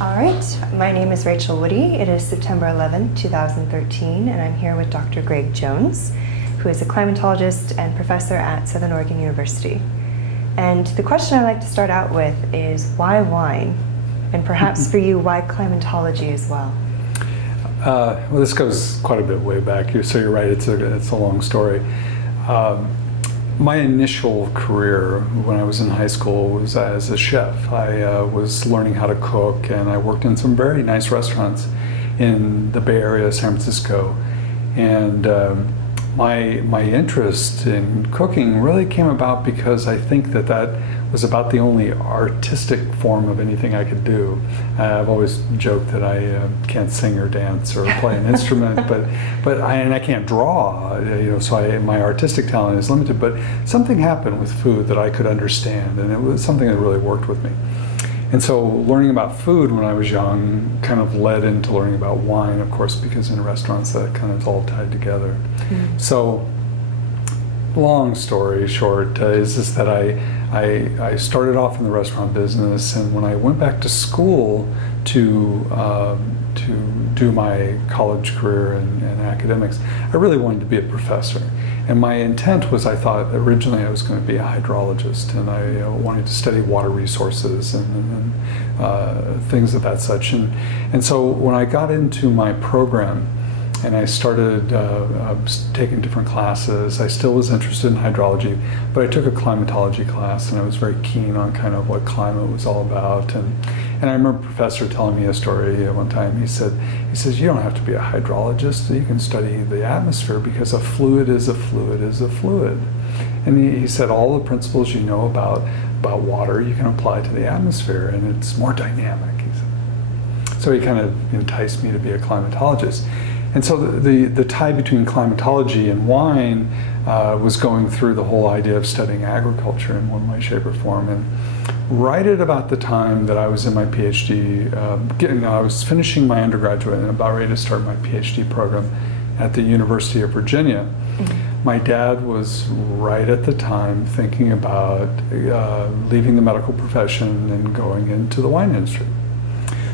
All right, my name is Rachael Woody. It is September 11, 2013, and I'm here with Dr. Greg Jones, who is a climatologist and professor at Southern Oregon University. And the question I'd like to start out with is why wine? And perhaps for you, why climatology as well? Well, this goes quite a bit way back. So you're right, it's a long story. My initial career when I was in high school was as a chef. I was learning how to cook, and I worked in some very nice restaurants in the Bay Area, San Francisco. And my interest in cooking really came about because I think that was about the only artistic form of anything I could do. I've always joked that I can't sing or dance or play an instrument, but I can't draw. So my artistic talent is limited. But something happened with food that I could understand, and it was something that really worked with me. And so learning about food when I was young kind of led into learning about wine, of course, because in restaurants that kind of all tied together. Mm-hmm. So long story short is just that I started off in the restaurant business, and when I went back to school to do my college career and academics, I really wanted to be a professor. And my intent was, I thought originally I was going to be a hydrologist, and I wanted to study water resources and things of that such. And so when I got into my program, and I started taking different classes. I still was interested in hydrology, but I took a climatology class, and I was very keen on kind of what climate was all about. And I remember a professor telling me a story one time. He says, you don't have to be a hydrologist. You can study the atmosphere because a fluid is a fluid is a fluid. And he said all the principles you know about water you can apply to the atmosphere, and it's more dynamic, he said. So he kind of enticed me to be a climatologist. And so the tie between climatology and wine was going through the whole idea of studying agriculture in one way, shape, or form. And right at about the time that I was in my PhD, I was finishing my undergraduate and about ready to start my PhD program at the University of Virginia. Mm-hmm. My dad was right at the time thinking about leaving the medical profession and going into the wine industry.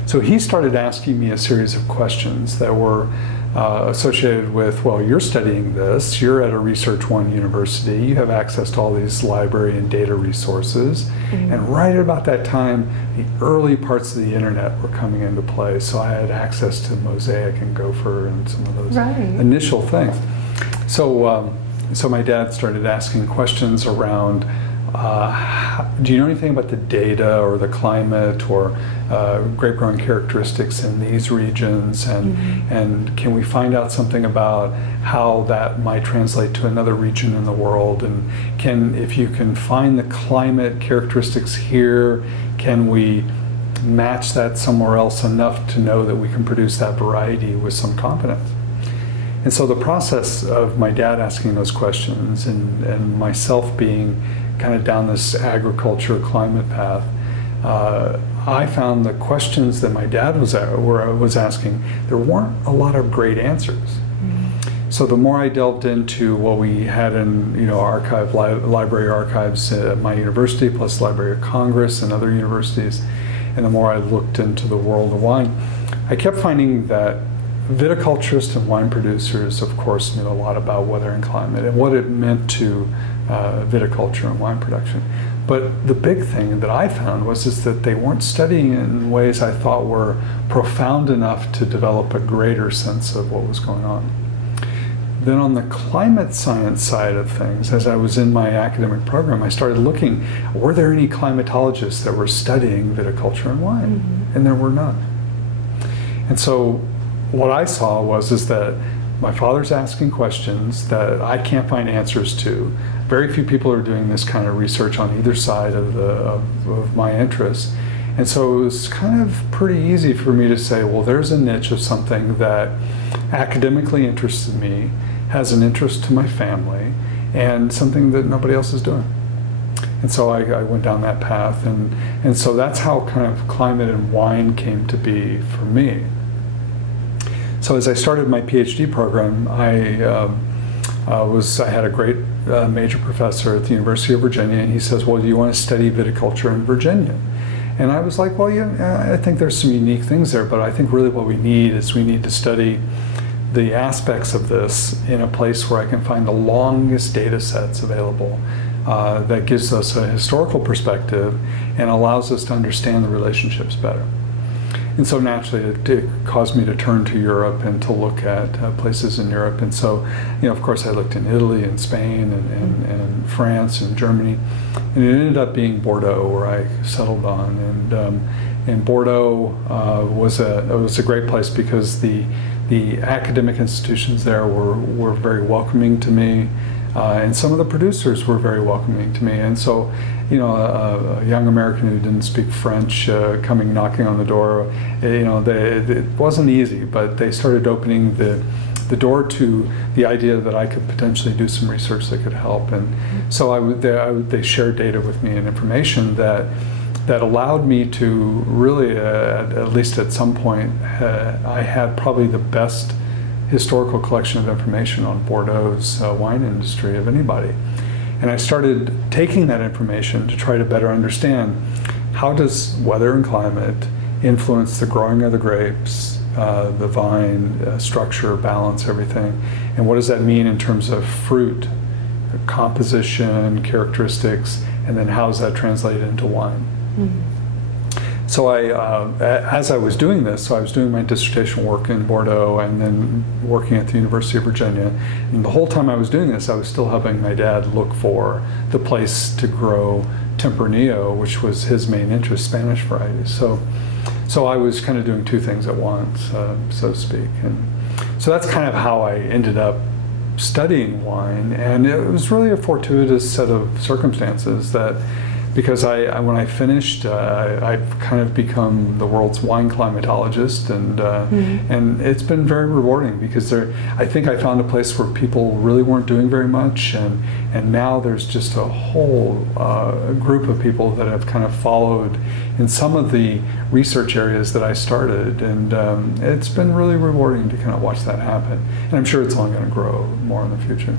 So he started asking me a series of questions that were associated with, well, you're studying this, you're at a Research One university, you have access to all these library and data resources, mm-hmm. and right at about that time, the early parts of the internet were coming into play, so I had access to Mosaic and Gopher and some of those initial things. So my dad started asking questions around, do you know anything about the data or the climate or grape-growing characteristics in these regions, and can we find out something about how that might translate to another region in the world, and if you can find the climate characteristics here, can we match that somewhere else enough to know that we can produce that variety with some confidence? And so the process of my dad asking those questions and myself being kind of down this agriculture climate path, I found the questions that my dad was asking, there weren't a lot of great answers. Mm-hmm. So the more I delved into what we had in library archives at my university, plus Library of Congress and other universities, and the more I looked into the world of wine, I kept finding that viticulturists and wine producers, of course, knew a lot about weather and climate and what it meant to viticulture and wine production. But the big thing that I found was that they weren't studying it in ways I thought were profound enough to develop a greater sense of what was going on. Then on the climate science side of things, as I was in my academic program, I started looking, were there any climatologists that were studying viticulture and wine? Mm-hmm. And there were none. And so what I saw was that my father's asking questions that I can't find answers to. Very few people are doing this kind of research on either side of my interests. And so it was kind of pretty easy for me to say, well, there's a niche of something that academically interests me, has an interest to my family, and something that nobody else is doing. And so I went down that path, and so that's how kind of climate and wine came to be for me. So as I started my PhD program, I had a great major professor at the University of Virginia, and he says, well, do you want to study viticulture in Virginia? And I was like, well, yeah, I think there's some unique things there, but I think really what we need to study the aspects of this in a place where I can find the longest data sets available that gives us a historical perspective and allows us to understand the relationships better. And so naturally it caused me to turn to Europe and to look at places in Europe. And so, of course I looked in Italy and Spain and France and Germany. And it ended up being Bordeaux where I settled on. And Bordeaux was a great place because the academic institutions there were very welcoming to me. And some of the producers were very welcoming to me. And so, a young American who didn't speak French coming knocking on the door, it wasn't easy, but they started opening the door to the idea that I could potentially do some research that could help. And so they shared data with me and information that allowed me to really, at least at some point, I had probably the best historical collection of information on Bordeaux's wine industry of anybody. And I started taking that information to try to better understand how does weather and climate influence the growing of the grapes, the vine, structure, balance, everything, and what does that mean in terms of fruit, composition, characteristics, and then how does that translate into wine? Mm-hmm. So as I was doing this, I was doing my dissertation work in Bordeaux and then working at the University of Virginia. And the whole time I was doing this, I was still helping my dad look for the place to grow Tempranillo, which was his main interest, Spanish varieties. So I was kind of doing two things at once, so to speak. And so that's kind of how I ended up studying wine. And it was really a fortuitous set of circumstances that, because when I finished, I've kind of become the world's wine climatologist, and it's been very rewarding because I think I found a place where people really weren't doing very much, and now there's just a whole group of people that have kind of followed in some of the research areas that I started, and it's been really rewarding to kind of watch that happen. And I'm sure it's only going to grow more in the future.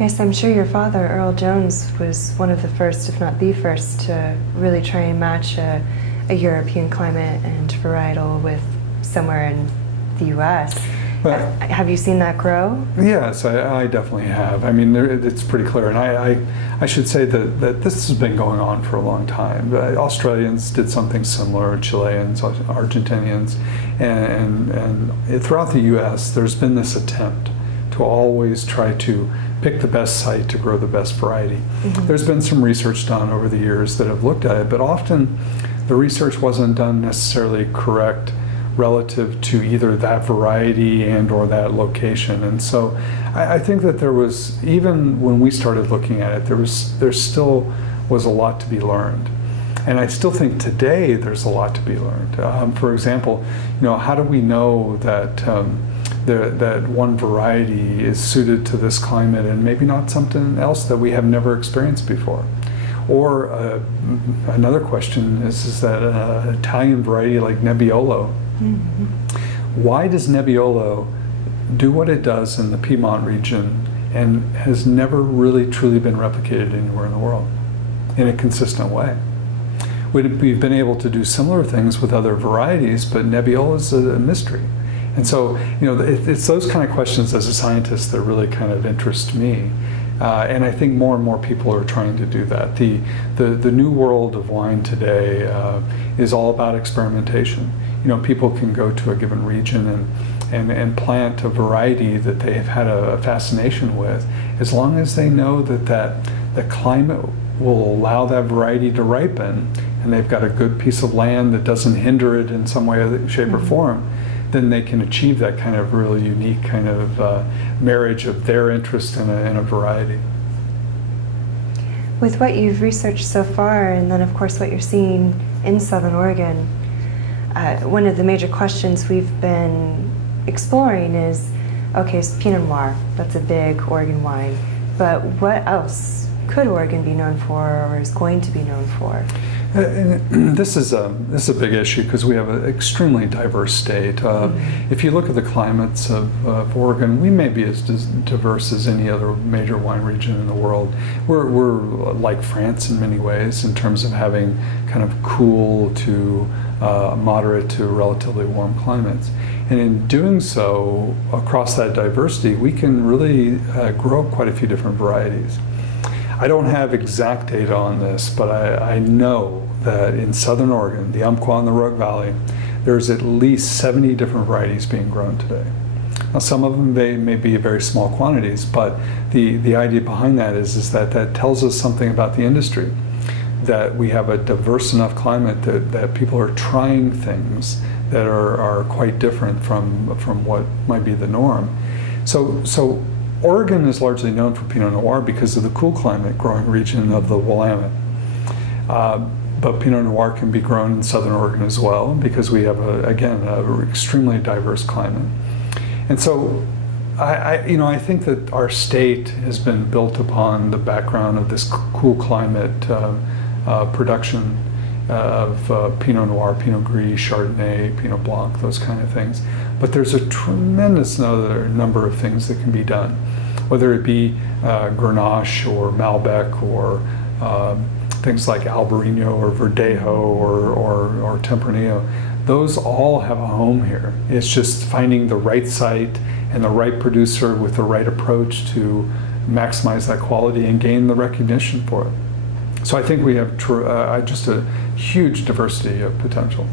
Yes, I'm sure your father, Earl Jones, was one of the first, if not the first, to really try and match a European climate and varietal with somewhere in the U.S. Have you seen that grow? Yes, I definitely have. I mean, it's pretty clear. And I should say that this has been going on for a long time. Australians did something similar, Chileans, Argentinians, and throughout the U.S., there's been this attempt to always try to pick the best site to grow the best variety. Mm-hmm. There's been some research done over the years that have looked at it, but often the research wasn't done necessarily correct relative to either that variety and or that location. And so I think that there was, even when we started looking at it, there still was a lot to be learned. And I still think today there's a lot to be learned. For example, how do we know that that one variety is suited to this climate and maybe not something else that we have never experienced before? Or another question is that an Italian variety like Nebbiolo, mm-hmm. Why does Nebbiolo do what it does in the Piedmont region and has never really truly been replicated anywhere in the world in a consistent way? We've been able to do similar things with other varieties, but Nebbiolo is a mystery. And so, it's those kind of questions as a scientist that really kind of interest me. And I think more and more people are trying to do that. The new world of wine today is all about experimentation. People can go to a given region and plant a variety that they have had a fascination with, as long as they know that the climate will allow that variety to ripen, and they've got a good piece of land that doesn't hinder it in some way, shape, mm-hmm. or form. Then they can achieve that kind of really unique kind of marriage of their interest in a variety. With what you've researched so far, and then of course what you're seeing in Southern Oregon, one of the major questions we've been exploring is, okay, so Pinot Noir, that's a big Oregon wine, but what else could Oregon be known for or is going to be known for? And this is a big issue because we have an extremely diverse state. If you look at the climates of Oregon, we may be as diverse as any other major wine region in the world. We're like France in many ways in terms of having kind of cool to moderate to relatively warm climates. And in doing so, across that diversity, we can really grow quite a few different varieties. I don't have exact data on this, but I know that in southern Oregon, the Umpqua and the Rogue Valley, there's at least 70 different varieties being grown today. Now, some of them may be very small quantities, but the idea behind that is that tells us something about the industry, that we have a diverse enough climate that people are trying things that are quite different from what might be the norm. So Oregon is largely known for Pinot Noir because of the cool climate growing region of the Willamette. But Pinot Noir can be grown in southern Oregon as well because we have, again, an extremely diverse climate. And so I think that our state has been built upon the background of this cool climate production of Pinot Noir, Pinot Gris, Chardonnay, Pinot Blanc, those kind of things. But there's a tremendous other number of things that can be done, whether it be Grenache or Malbec or things like Albarino or Verdejo or Tempranillo. Those all have a home here. It's just finding the right site and the right producer with the right approach to maximize that quality and gain the recognition for it. So I think we have just a huge diversity of potential.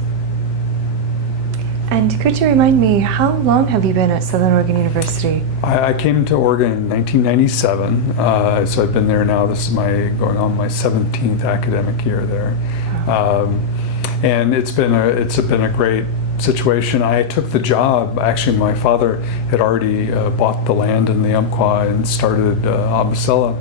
And could you remind me, how long have you been at Southern Oregon University? I came to Oregon in 1997, so I've been there now. This is going on my 17th academic year there. And it's been a great situation. I took the job. Actually, my father had already bought the land in the Umpqua and started Abasella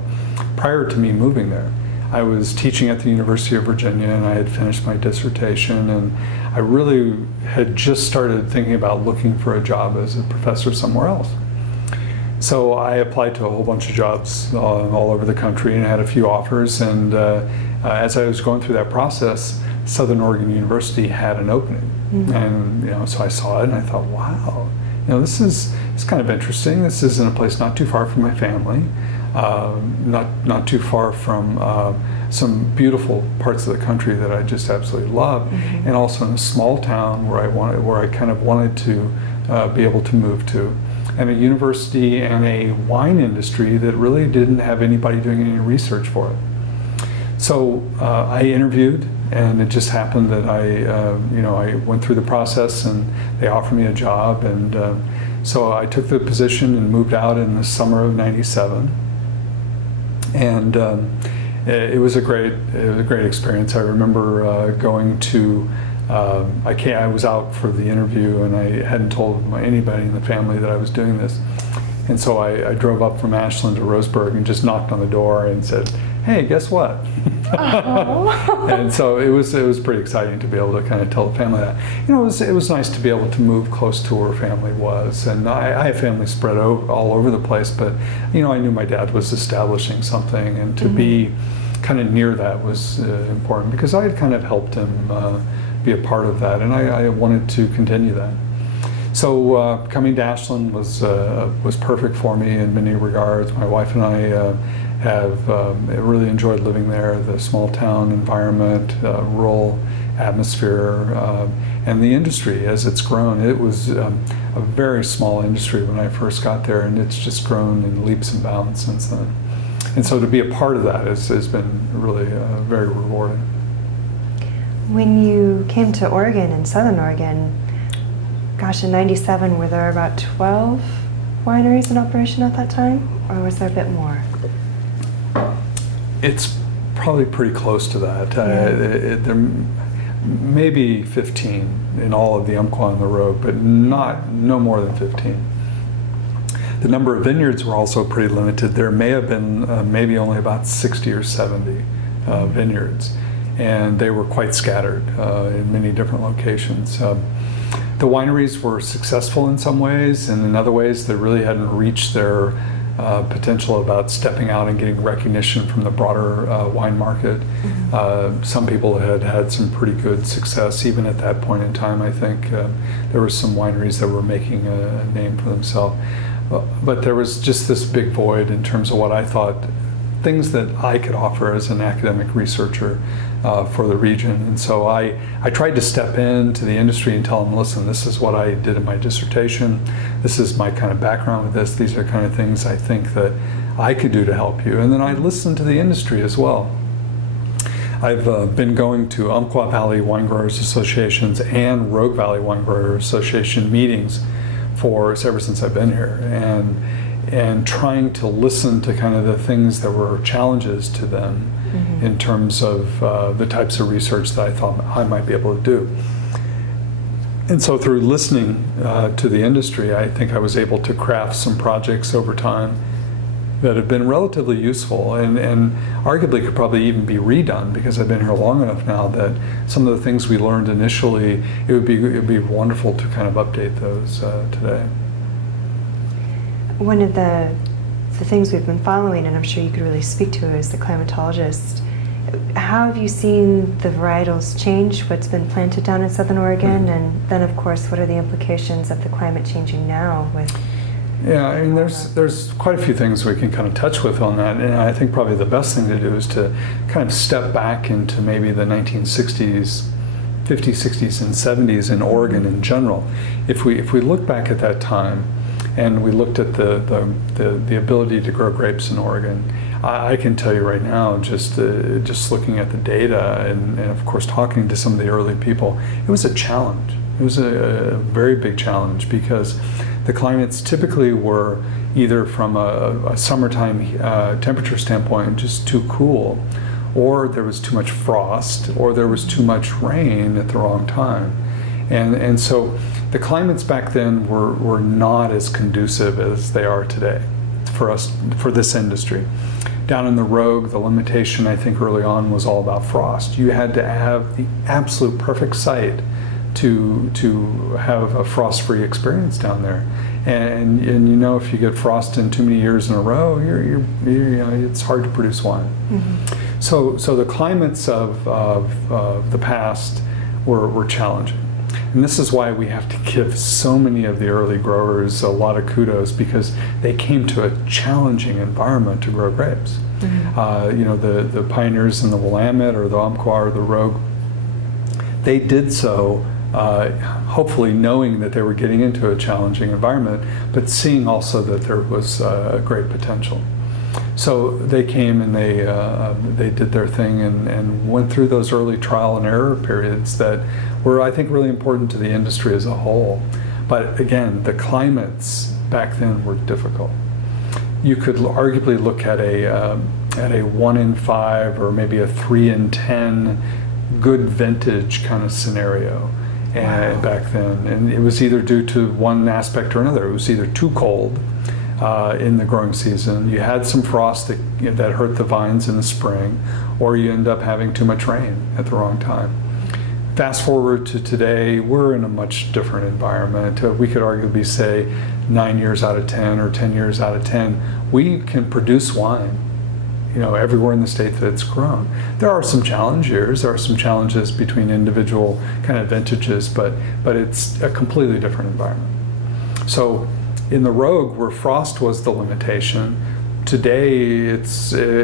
prior to me moving there. I was teaching at the University of Virginia, and I had finished my dissertation, and I really had just started thinking about looking for a job as a professor somewhere else. So I applied to a whole bunch of jobs all over the country and had a few offers, and as I was going through that process, Southern Oregon University had an opening. Mm-hmm. And so I saw it and I thought, wow, this is kind of interesting. This is in a place not too far from my family. Not too far from some beautiful parts of the country that I just absolutely love, mm-hmm. and also in a small town where I kind of wanted to be able to move to, and a university and a wine industry that really didn't have anybody doing any research for it. So I interviewed, and it just happened that I went through the process, and they offered me a job, and so I took the position and moved out in the summer of '97. And it was a great experience. I remember going to I was out for the interview, and I hadn't told anybody in the family that I was doing this. And so I drove up from Ashland to Roseburg and just knocked on the door and said, "Hey, guess what?" Oh. And so it was pretty exciting to be able to kind of tell the family that. It was nice to be able to move close to where family was. And I have family spread all over the place, but I knew my dad was establishing something, and to mm-hmm. be kind of near that was important because I had kind of helped him be a part of that, and I wanted to continue that. So coming to Ashland was perfect for me in many regards. My wife and I have really enjoyed living there. The small town environment, rural atmosphere, and the industry as it's grown. It was a very small industry when I first got there, and it's just grown in leaps and bounds since then. And so to be a part of that has been really very rewarding. When you came to Oregon and Southern Oregon, gosh, in '97, were there about 12 wineries in operation at that time, or was there a bit more? It's probably pretty close to that. Yeah. There may be 15 in all of the Umpqua and the Rogue, but no more than 15. The number of vineyards were also pretty limited. There may have been maybe only about 60 or 70 vineyards, and they were quite scattered in many different locations. The wineries were successful in some ways, and in other ways they really hadn't reached their potential about stepping out and getting recognition from the broader wine market. Some people had had some pretty good success even at that point in time. I think there were some wineries that were making a name for themselves. But there was just this big void in terms of what I thought, things that I could offer as an academic researcher for the region. And so I tried to step into the industry and tell them, listen, this is what I did in my dissertation. This is my kind of background with this. These are kind of things I think that I could do to help you. And then I listened to the industry as well. I've been going to Umpqua Valley Wine Growers Associations and Rogue Valley Wine Growers Association meetings ever since I've been here, and trying to listen to kind of the things that were challenges to them in terms of the types of research that I thought I might be able to do. And so through listening to the industry, I think I was able to craft some projects over time that have been relatively useful and arguably could probably even be redone, because I've been here long enough now that some of the things we learned initially, it would be wonderful to kind of update those today. One of the things we've been following, and I'm sure you could really speak to as the climatologist, how have you seen the varietals change, what's been planted down in Southern Oregon, and then of course what are the implications of the climate changing now with... Yeah, I mean, there's quite a few things we can kind of touch with on that, and I think probably the best thing to do is to kind of step back into maybe the 1960s, 50s, 60s, and 70s in Oregon in general. If we look back at that time, and we looked at the ability to grow grapes in Oregon, I can tell you right now, just looking at the data and of course talking to some of the early people, it was a challenge. It was a very big challenge, because the climates typically were either from a summertime temperature standpoint just too cool, or there was too much frost, or there was too much rain at the wrong time. And so the climates back then were not as conducive as they are today for this industry. Down in the Rogue, the limitation I think early on was all about frost. You had to have the absolute perfect site to have a frost-free experience down there, and you know, if you get frost in too many years in a row, you know, it's hard to produce wine. So the climates of the past were challenging, and this is why we have to give so many of the early growers a lot of kudos, because they came to a challenging environment to grow grapes. You know, the pioneers in the Willamette or the Umpqua or the Rogue, they did so hopefully knowing that they were getting into a challenging environment, but seeing also that there was great potential. So they came and they did their thing and went through those early trial and error periods that were, I think, really important to the industry as a whole. But again, the climates back then were difficult. You could arguably look at a 1 in 5 or maybe a 3 in 10 good vintage kind of scenario. And back then, and it was either due to one aspect or another. It was either too cold in the growing season, you had some frost that hurt the vines in the spring, or you end up having too much rain at the wrong time. Fast forward to today, we're in a much different environment. We could arguably say 9 years out of 10 or 10 years out of 10, we can produce wine, you know, everywhere in the state that it's grown. There are some challenge years, there are some challenges between individual kind of vintages, but it's a completely different environment. So in the Rogue, where frost was the limitation, today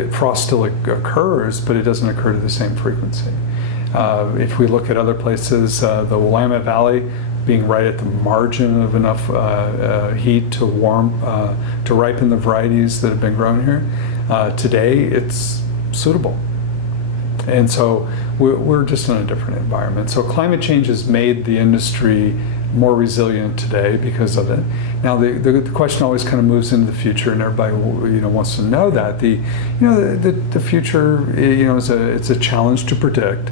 frost still occurs, but it doesn't occur to the same frequency. If we look at other places, the Willamette Valley being right at the margin of enough heat to ripen the varieties that have been grown here, today it's suitable. And so we're just in a different environment. So climate change has made the industry more resilient today because of it. Now the question always kind of moves into the future, and everybody wants to know that the future it's a challenge to predict.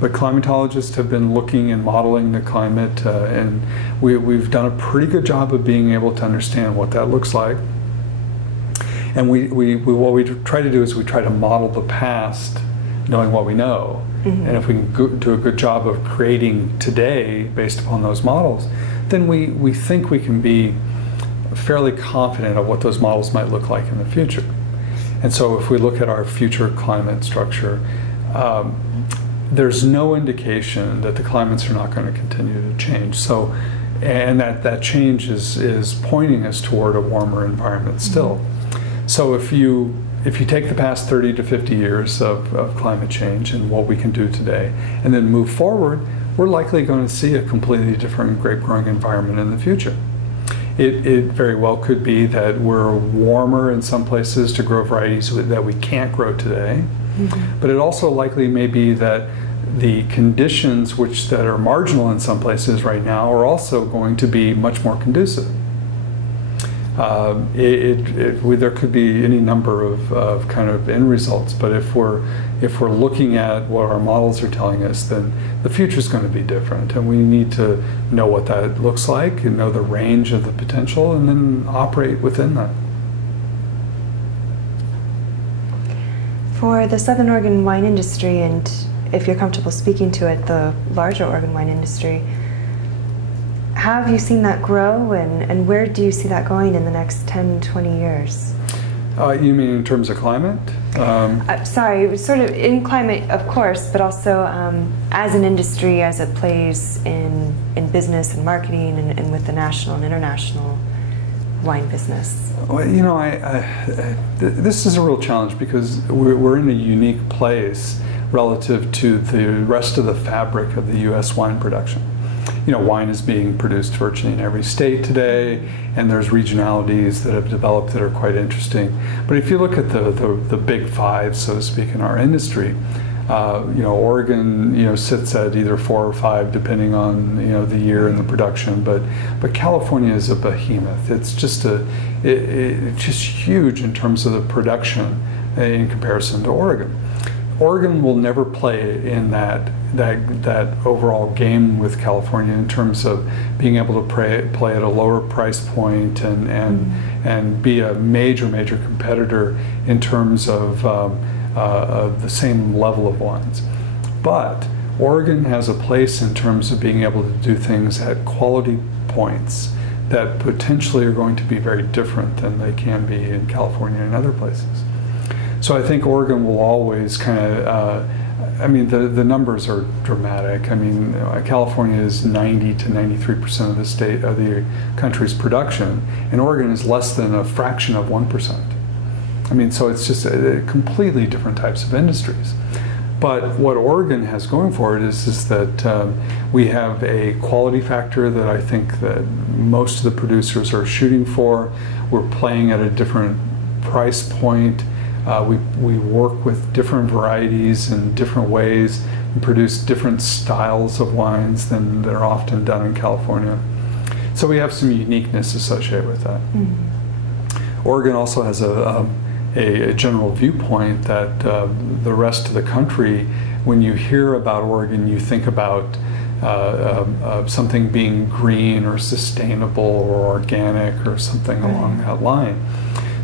But climatologists have been looking and modeling the climate, and we've done a pretty good job of being able to understand what that looks like. And what we try to do is we try to model the past, knowing what we know. Mm-hmm. And if we can do a good job of creating today based upon those models, then we think we can be fairly confident of what those models might look like in the future. And so if we look at our future climate structure, there's no indication that the climates are not going to continue to change. So, and that change is pointing us toward a warmer environment still. So if you take the past 30 to 50 years of climate change and what we can do today, and then move forward, we're likely going to see a completely different grape-growing environment in the future. It very well could be that we're warmer in some places to grow varieties that we can't grow today, but it also likely may be that the conditions that are marginal in some places right now are also going to be much more conducive. There could be any number of kind of end results, but if we're looking at what our models are telling us, then the future is going to be different, and we need to know what that looks like and know the range of the potential, and then operate within that. For the Southern Oregon wine industry, and if you're comfortable speaking to it, the larger Oregon wine industry, how have you seen that grow, and where do you see that going in the next 10, 20 years? You mean in terms of climate? Sorry, sort of in climate, of course, but also as an industry, as it plays in business and marketing and with the national and international wine business. Well, you know, this is a real challenge because we're in a unique place relative to the rest of the fabric of the U.S. wine production. You know, wine is being produced virtually in every state today, and there's regionalities that have developed that are quite interesting. But if you look at the big five, so to speak, in our industry, you know, Oregon, you know, sits at either 4 or 5, depending on, you know, the year and the production. But California is a behemoth. It's just it's just huge in terms of the production in comparison to Oregon. Oregon will never play in that overall game with California in terms of being able to play at a lower price point and be a major competitor in terms of the same level of wines. But Oregon has a place in terms of being able to do things at quality points that potentially are going to be very different than they can be in California and other places. So I think Oregon will always kind of, I mean, the numbers are dramatic. I mean, California is 90 to 93% of the country's production, and Oregon is less than a fraction of 1%. I mean, so it's just completely different types of industries. But what Oregon has going for it is that we have a quality factor that I think that most of the producers are shooting for. We're playing at a different price point. We work with different varieties in different ways and produce different styles of wines than are often done in California. So we have some uniqueness associated with that. Oregon also has a general viewpoint that the rest of the country, when you hear about Oregon, you think about something being green or sustainable or organic or something along that line.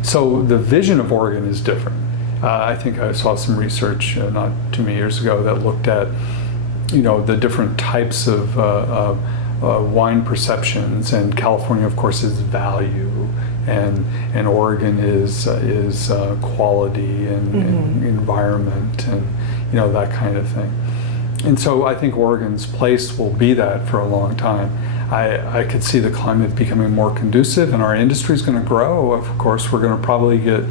So the vision of Oregon is different. I think I saw some research not too many years ago that looked at, you know, the different types of wine perceptions, and California, of course, is value, and Oregon is quality and environment, and you know, that kind of thing. And so I think Oregon's place will be that for a long time. I could see the climate becoming more conducive, and our industry is going to grow. Of course, we're going to probably get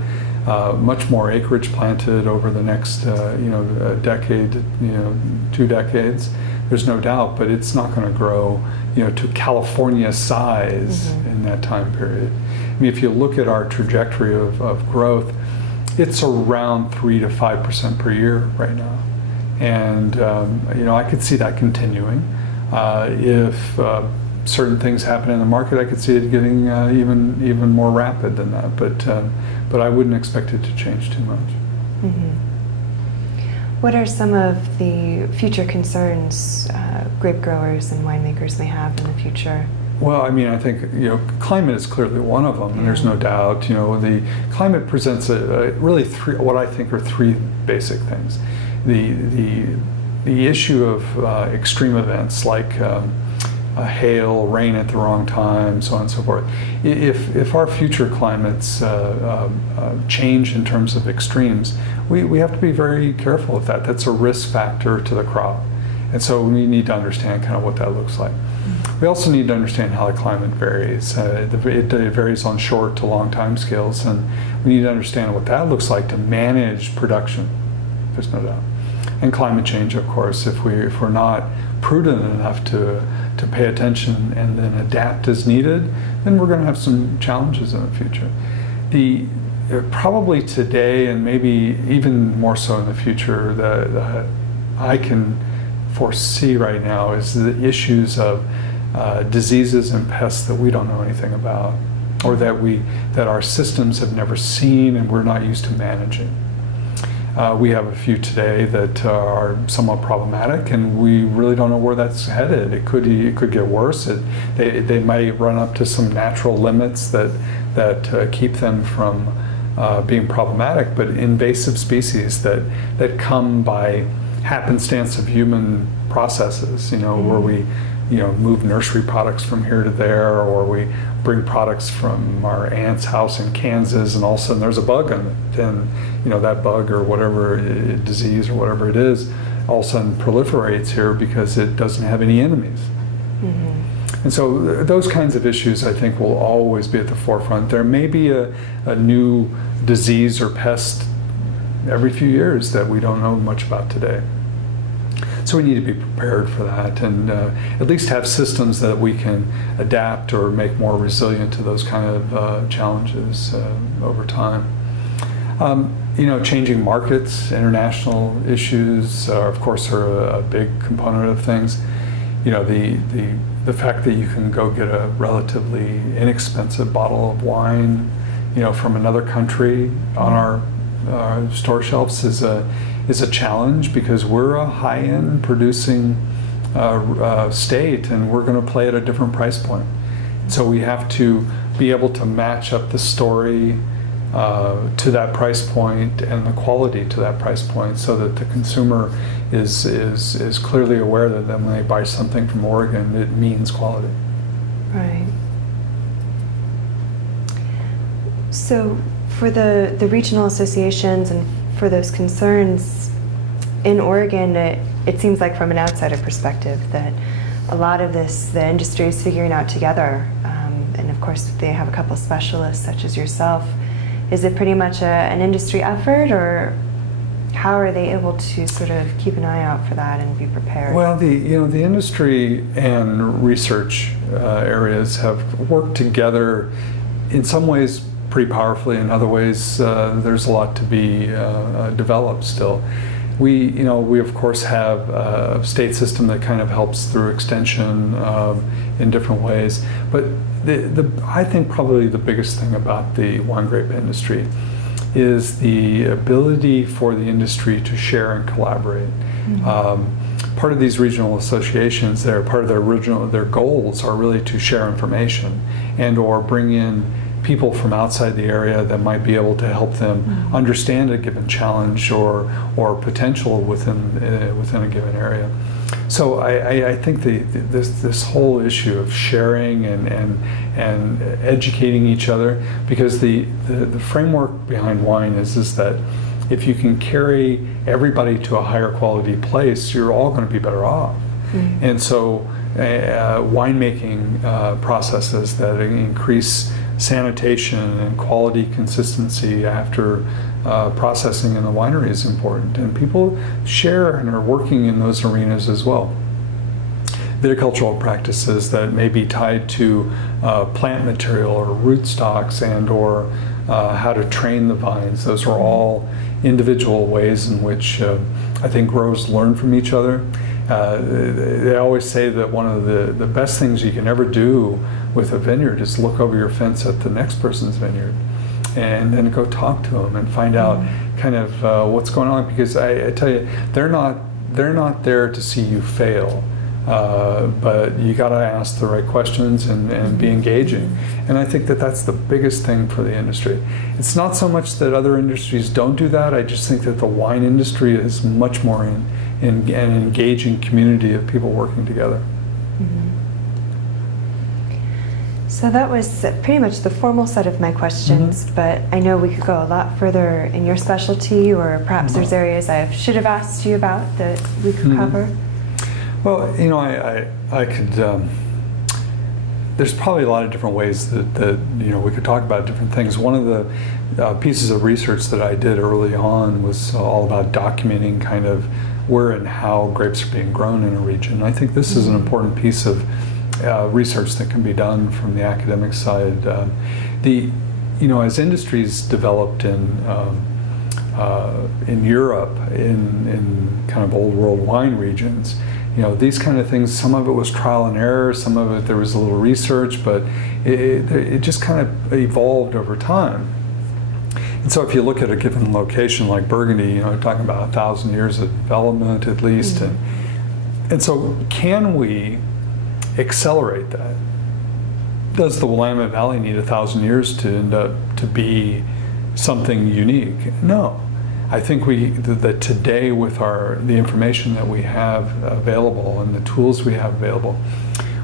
much more acreage planted over the next, you know, a decade, you know, 2 decades. There's no doubt, but it's not going to grow, you know, to California size in that time period. I mean, if you look at our trajectory of growth, it's around 3 to 5% per year right now. And, you know, I could see that continuing. If certain things happen in the market, I could see it getting even more rapid than that. But I wouldn't expect it to change too much. What are some of the future concerns grape growers and winemakers may have in the future? Well, I mean, I think, you know, climate is clearly one of them, and there's no doubt. You know, the climate presents really what I think are 3 basic things. The issue of extreme events like hail, rain at the wrong time, so on and so forth. If our future climates change in terms of extremes, we have to be very careful of that. That's a risk factor to the crop. And so we need to understand kind of what that looks like. We also need to understand how the climate varies. It varies on short to long time scales, and we need to understand what that looks like to manage production. There's no doubt. And climate change, of course, if we're not prudent enough to pay attention and then adapt as needed, then we're going to have some challenges in the future. Probably today, and maybe even more so in the future, that I can foresee right now is the issues of diseases and pests that we don't know anything about, or that our systems have never seen and we're not used to managing. We have a few today that are somewhat problematic, and we really don't know where that's headed. It could get worse. They might run up to some natural limits that keep them from being problematic, but invasive species that come by happenstance of human processes, where we move nursery products from here to there, or we bring products from our aunt's house in Kansas, and all of a sudden there's a bug in it, and that bug or whatever disease or whatever it is, all of a sudden proliferates here because it doesn't have any enemies. Mm-hmm. And so those kinds of issues, I think, will always be at the forefront. There may be a new disease or pest every few years that we don't know much about today. So we need to be prepared for that, and at least have systems that we can adapt or make more resilient to those kind of challenges over time. Changing markets, international issues, of course, are a big component of things. The fact that you can go get a relatively inexpensive bottle of wine, from another country on our store shelves is a challenge, because we're a high-end producing state, and we're going to play at a different price point. So we have to be able to match up the story to that price point and the quality to that price point, so that the consumer is clearly aware that when they buy something from Oregon, it means quality. Right. So for the regional associations and for those concerns in Oregon, it seems like from an outsider perspective that a lot of this, the industry is figuring out together. And of course, they have a couple of specialists such as yourself. Is it pretty much an industry effort, or how are they able to sort of keep an eye out for that and be prepared? Well, the industry and research areas have worked together in some ways pretty powerfully. In other ways, there's a lot to be developed still. We of course have a state system that kind of helps through extension in different ways. But I think probably the biggest thing about the wine grape industry is the ability for the industry to share and collaborate. Mm-hmm. Part of these regional associations, part of their goals are really to share information and or bring in people from outside the area that might be able to help them understand a given challenge or potential within a given area. So I think this whole issue of sharing and educating each other, because the framework behind wine is that if you can carry everybody to a higher quality place, you're all going to be better off. Mm-hmm. And so winemaking processes that increase sanitation and quality consistency after processing in the winery is important, and people share and are working in those arenas as well. Viticultural practices that may be tied to plant material or rootstocks and or how to train the vines, those are all individual ways in which I think growers learn from each other. They always say that one of the best things you can ever do with a vineyard is look over your fence at the next person's vineyard and then go talk to them and find out kind of what's going on, because I tell you, they're not there to see you fail, but you got to ask the right questions and be engaging. And I think that that's the biggest thing for the industry. It's not so much that other industries don't do that. I just think that the wine industry is much more in an engaging community of people working together. Mm-hmm. So that was pretty much the formal set of my questions, but I know we could go a lot further in your specialty, or perhaps there's areas I should have asked you about that we could cover. Well, I could. There's probably a lot of different ways that we could talk about different things. One of the pieces of research that I did early on was all about documenting kind of where and how grapes are being grown in a region. I think this is an important piece of research that can be done from the academic side. As industries developed in Europe, in kind of old world wine regions, these kind of things, some of it was trial and error, some of it there was a little research, but it just kind of evolved over time. And so if you look at a given location like Burgundy, you're talking about 1,000 years of development at least. And so can we accelerate that? Does the Willamette Valley need 1,000 years to end up to be something unique? No. I think that today, with the information that we have available and the tools we have available,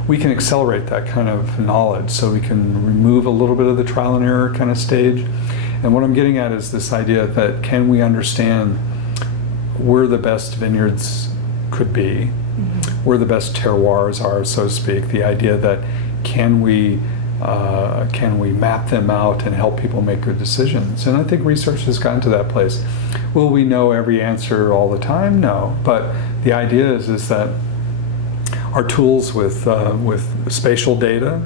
we can accelerate that kind of knowledge, so we can remove a little bit of the trial and error kind of stage. And what I'm getting at is this idea that can we understand where the best vineyards could be, where the best terroirs are, so to speak. The idea that can we map them out and help people make good decisions? And I think research has gotten to that place. Will we know every answer all the time? No. But the idea is that our tools with spatial data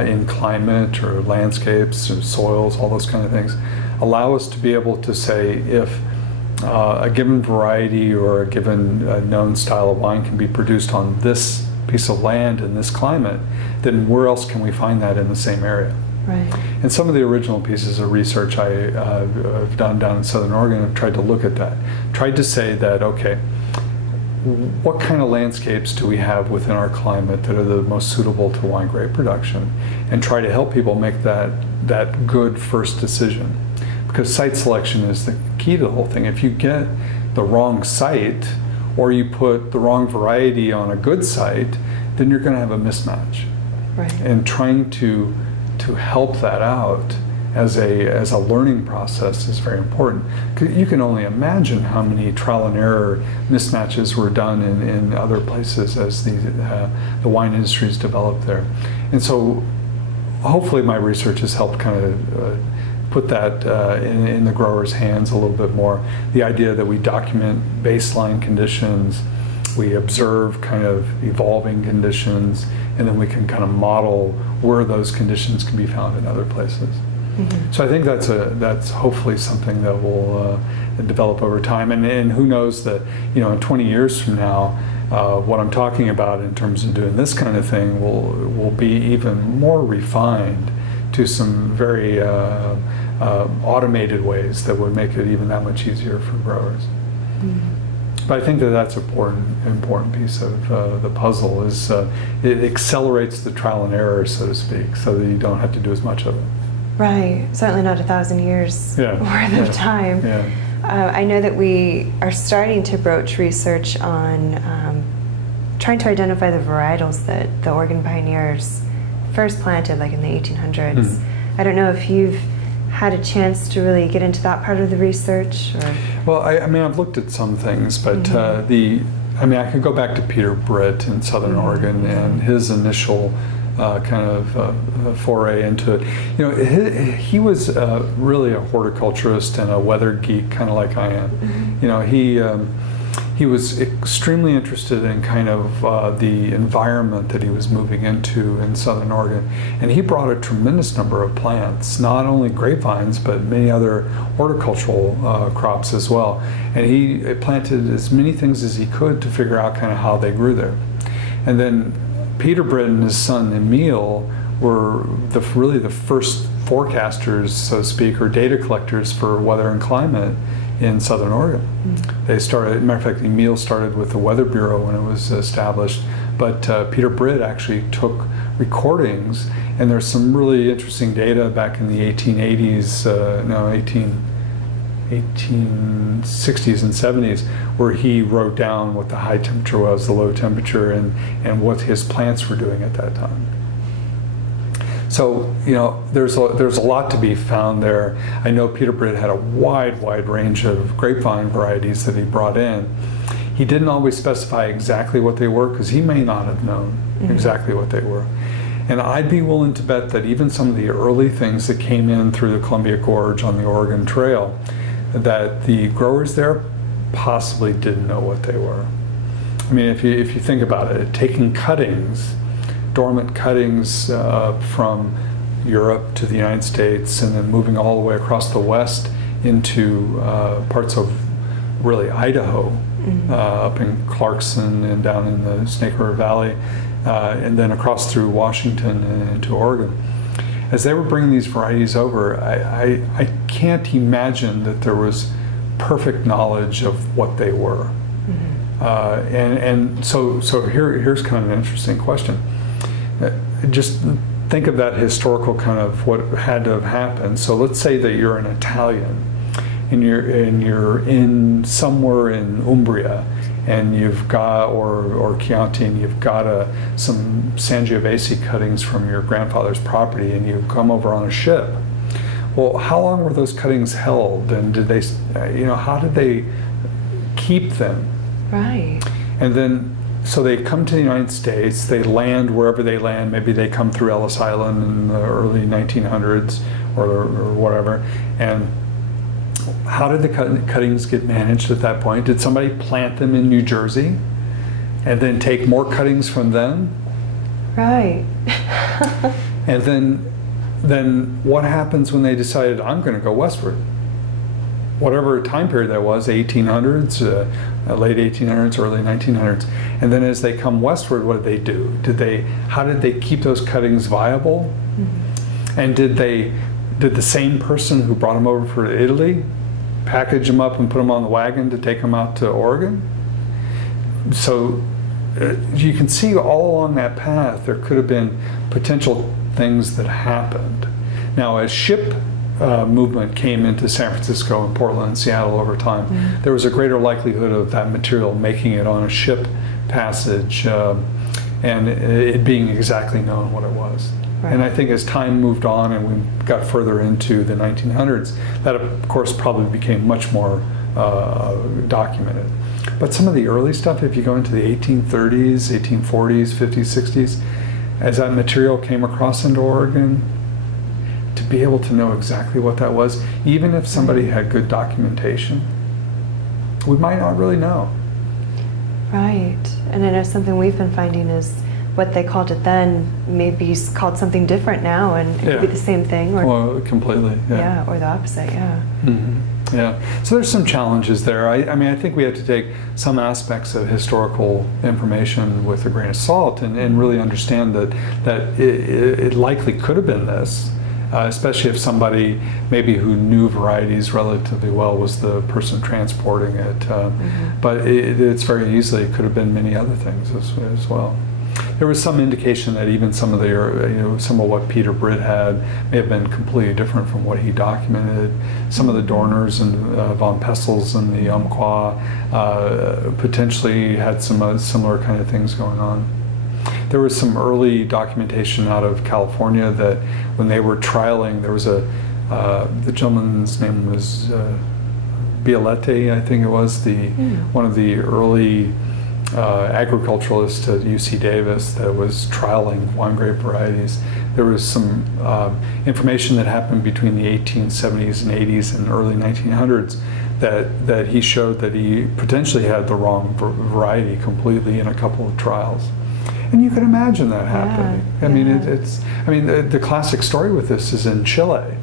in climate or landscapes or soils, all those kind of things, allow us to be able to say if a given variety or a given known style of wine can be produced on this piece of land in this climate, then where else can we find that in the same area? Right. And some of the original pieces of research I've done down in Southern Oregon have tried to look at that, tried to say that, okay, what kind of landscapes do we have within our climate that are the most suitable to wine grape production, and try to help people make that good first decision. Because site selection is the key to the whole thing. If you get the wrong site, or you put the wrong variety on a good site, then you're going to have a mismatch. Right. And trying to help that out as a learning process is very important. You can only imagine how many trial and error mismatches were done in other places as the wine industries developed there. And so hopefully my research has helped kind of put that in the grower's hands a little bit more. The idea that we document baseline conditions, we observe kind of evolving conditions, and then we can kind of model where those conditions can be found in other places. So I think that's hopefully something that will develop over time, and who knows that in 20 years from now, what I'm talking about in terms of doing this kind of thing will be even more refined to some very automated ways that would make it even that much easier for growers. But I think that's an important piece of the puzzle. Is it accelerates the trial and error, so to speak, so that you don't have to do as much of it. Right. Certainly not 1,000 years worth of time. Yeah. I know that we are starting to broach research on trying to identify the varietals that the Oregon pioneers first planted, like in the 1800s. I don't know if you've had a chance to really get into that part of the research? Or? Well, I mean, I've looked at some things, but I could go back to Peter Britt in Southern Oregon and his initial kind of foray into it. He was really a horticulturist and a weather geek, kind of like I am. He was extremely interested in kind of the environment that he was moving into in Southern Oregon. And he brought a tremendous number of plants, not only grapevines, but many other horticultural crops as well. And he planted as many things as he could to figure out kind of how they grew there. And then Peter Britt and his son Emil were really the first forecasters, so to speak, or data collectors for weather and climate in Southern Oregon. They started, matter of fact, Emil started with the Weather Bureau when it was established, but Peter Britt actually took recordings, and there's some really interesting data back in the 1860s and 70s, where he wrote down what the high temperature was, the low temperature, and what his plants were doing at that time. So, there's a lot to be found there. I know Peter Britt had a wide range of grapevine varieties that he brought in. He didn't always specify exactly what they were because he may not have known exactly what they were. And I'd be willing to bet that even some of the early things that came in through the Columbia Gorge on the Oregon Trail, that the growers there possibly didn't know what they were. I mean, if you think about it, taking cuttings, dormant cuttings from Europe to the United States, and then moving all the way across the West into parts of really Idaho, up in Clarkson and down in the Snake River Valley, and then across through Washington and into Oregon. As they were bringing these varieties over, I can't imagine that there was perfect knowledge of what they were. And so here's kind of an interesting question. Just think of that historical kind of what had to have happened. So let's say that you're an Italian and you're in somewhere in Umbria, and you've got or Chianti, and you've got some Sangiovese cuttings from your grandfather's property, and you come over on a ship. Well, how long were those cuttings held, and did they, how did they keep them? Right. And then, so they come to the United States, they land wherever they land. Maybe they come through Ellis Island in the early 1900s or whatever. And how did the cuttings get managed at that point? Did somebody plant them in New Jersey and then take more cuttings from them? Right. And then what happens when they decided, I'm going to go westward? Whatever time period that was, 1800s, late 1800s, early 1900s. And then as they come westward, what did they do? How did they keep those cuttings viable? And did the same person who brought them over from Italy package them up and put them on the wagon to take them out to Oregon? So you can see all along that path there could have been potential things that happened. Now, as ship movement came into San Francisco and Portland and Seattle over time, there was a greater likelihood of that material making it on a ship passage and it being exactly known what it was. Right. And I think as time moved on and we got further into the 1900s, that of course probably became much more documented. But some of the early stuff, if you go into the 1830s, 1840s, 50s, 60s, as that material came across into Oregon, to be able to know exactly what that was, even if somebody had good documentation, we might not really know. Right. And I know something we've been finding is what they called it then may be called something different now, and it could be the same thing. Well, completely. Yeah, or the opposite, yeah. Yeah, so there's some challenges there. I mean, I think we have to take some aspects of historical information with a grain of salt and really understand that it likely could have been this, especially if somebody maybe who knew varieties relatively well was the person transporting it. But it's very easily, it could have been many other things as well. There was some indication that even some of some of what Peter Britt had may have been completely different from what he documented. Some of the Dorners and von Pessels and the Umpqua potentially had some similar kind of things going on. There was some early documentation out of California that when they were trialing, there was the gentleman's name was Bialetti, I think it was, one of the early agriculturalist at UC Davis that was trialing wine grape varieties. There was some information that happened between the 1870s and 80s and early 1900s that he showed that he potentially had the wrong variety completely in a couple of trials. And you can imagine that happening. I mean, the classic story with this is in Chile,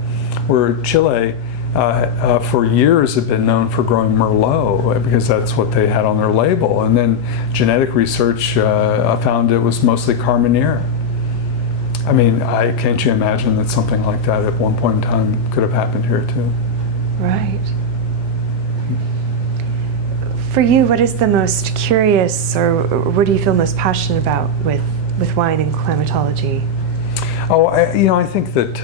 where Chile for years had been known for growing Merlot because that's what they had on their label. And then genetic research found it was mostly Carmenere. I mean, can't you imagine that something like that at one point in time could have happened here too? Right. For you, what is the most curious, or what do you feel most passionate about with wine and climatology? Oh, I think that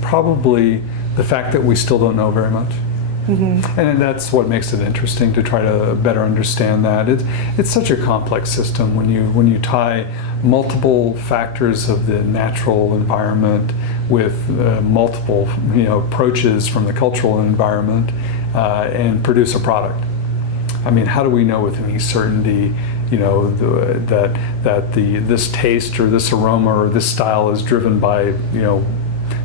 probably the fact that we still don't know very much. And that's what makes it interesting to try to better understand that. It's such a complex system when you tie multiple factors of the natural environment with multiple approaches from the cultural environment and produce a product. I mean, how do we know with any certainty that this taste or this aroma or this style is driven by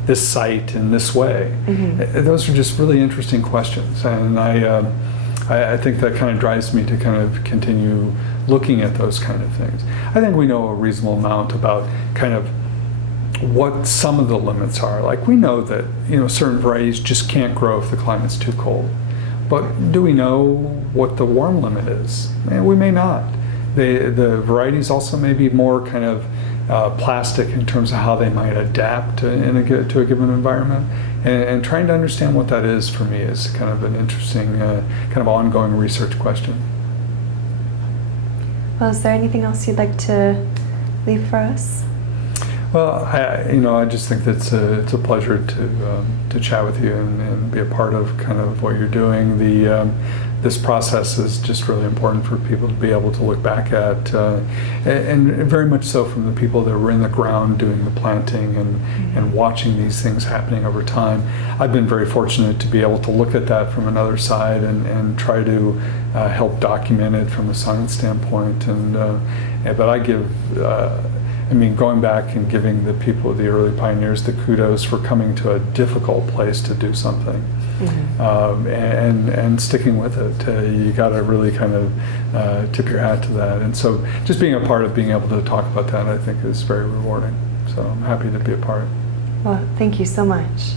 this site in this way? Those are just really interesting questions, and I think that kind of drives me to kind of continue looking at those kind of things. I think we know a reasonable amount about kind of what some of the limits are. Like, we know that certain varieties just can't grow if the climate's too cold. But do we know what the warm limit is? We may not. The varieties also may be more kind of plastic in terms of how they might adapt to a given environment. And trying to understand what that is, for me, is kind of an interesting kind of ongoing research question. Well, is there anything else you'd like to leave for us? Well, I just think that it's a pleasure to chat with you and be a part of kind of what you're doing. This process is just really important for people to be able to look back at, and very much so from the people that were in the ground doing the planting and watching these things happening over time. I've been very fortunate to be able to look at that from another side and try to help document it from a science standpoint. But I give. Going back and giving the people, the early pioneers, the kudos for coming to a difficult place to do something, and sticking with it. You got to really kind of tip your hat to that. And so just being a part of being able to talk about that, I think, is very rewarding. So I'm happy to be a part. Well, thank you so much.